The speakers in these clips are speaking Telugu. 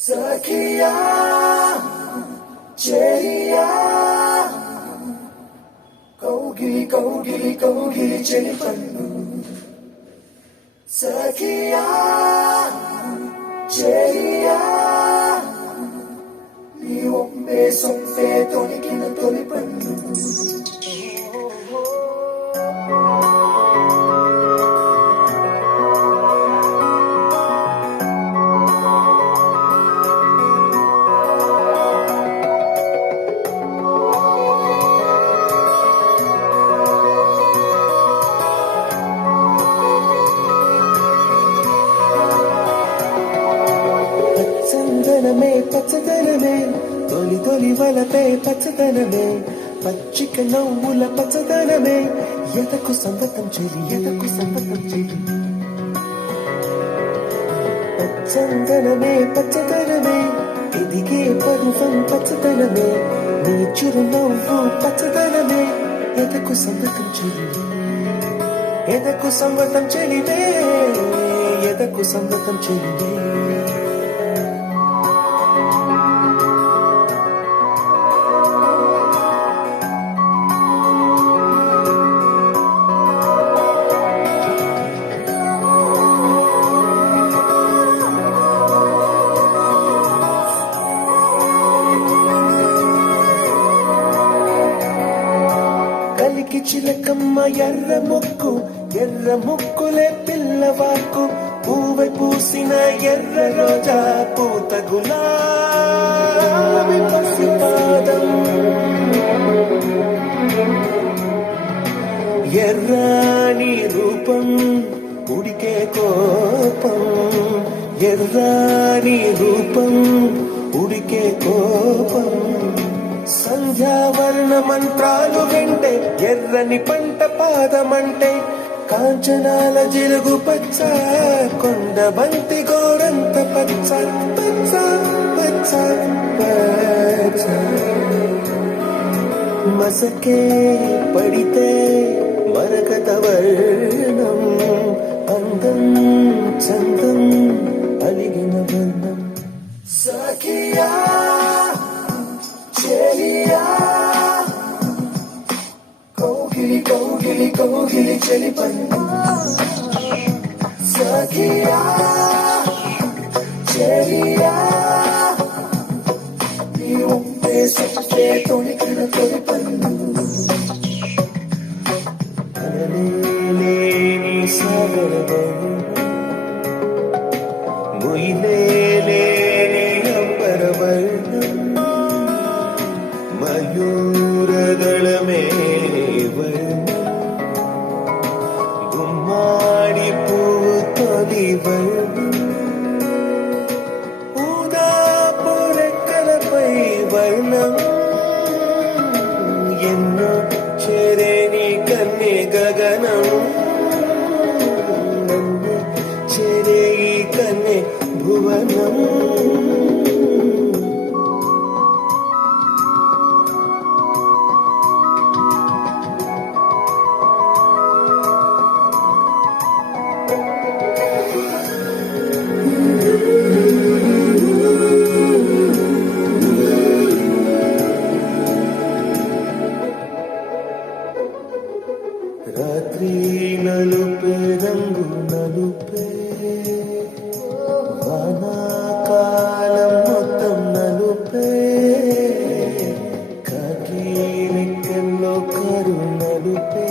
సఖియా చెలియా కౌగిలి కౌగిలి కౌగిలి చెలి పన్ను సఖియా చెలియా నీ ఒంపే సొంపే తొణికిన తొలి పన్ను పచ్చదనమే తొలి తొలి వలపే పచ్చదనమే పచ్చిక నవ్వుల పచ్చదనమే ఎదకు సంగతం చెలి పచ్చదనమే ఎదిగే పరువం పచ్చదనమే నీ చిరు నవ్వు పచ్చదనమే ఎదకు సంగతం చెలివే ఎదకు సంగతం చెలివే ఎదకు సంగతం చెలివే చిలకమ్మ ఎర్ర ముక్కులే పిల్లవాకు పూవై పూసిన ఎర్ర రోజా పూత గులాబీ పసిపాదం ఎర్రాని రూపం ఉడికే కోపం ఎర్రాని రూపం ఉడికే కోపం సంధ్యావర్ణ మంత్రాలు వెంటే ఎర్రని పంట పాదమంటే కాంచనాల జిలుగు పచ్చ కొండ బంతి గోరంత పచ్చ పచ్చ పచ్చ పచ్చ మసకే పడితే మరకత వర్ణం అందం చందం అలిగిన వర్ణం సఖియా చెలియా కౌగిలి కౌగిలి కౌగిలి చెలి పన్ను సఖియా చెలియా నీ ఒంపే సొంపే తొణికిన తొలి పన్ను అలలేని సాగర ముయిలేని అంబర వర్ణం మయూరదళమే వర్ణం గుమ్మాడి పువ్వు తొలి వర్ణం ఊదాపు రెక్కలపై వర్ణం ఎన్నో చేరేని కన్నె గగనం నన్ను చేరే ఈ కన్నె భువనం రాత్రి నలుపే రంగు నలుపే వానాకాలం మొత్తం నలుపే కాకి రెక్కల్లో కరు నలుపే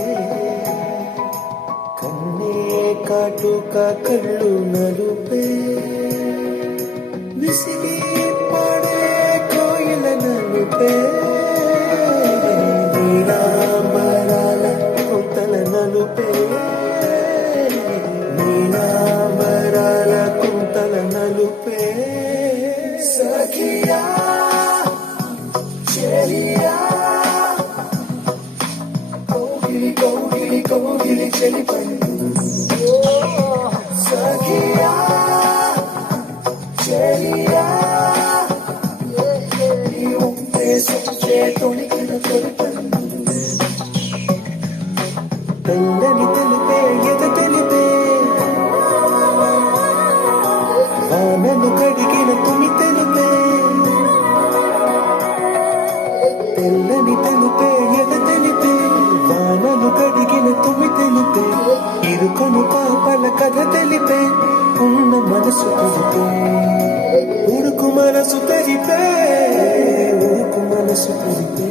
కన్నే కాటుక కళ్ళు నలుపే విసిగి పడే కోయిల నలుపే నీలాంబరాల కుంతల నలుపే సఖియా చెలియా కౌగిలి కౌగిలి కౌగిలి చెలి పన్ను సఖియా చెలియా నీ ఒంపే సొంపే తొణికిన తొలి పన్ను తెల్లని తెలుపే ఎద తెలిపే వానలు కడిగిన తుమి తెలుపే మనసు తెరిపే ఊకు మనసు తెరిపే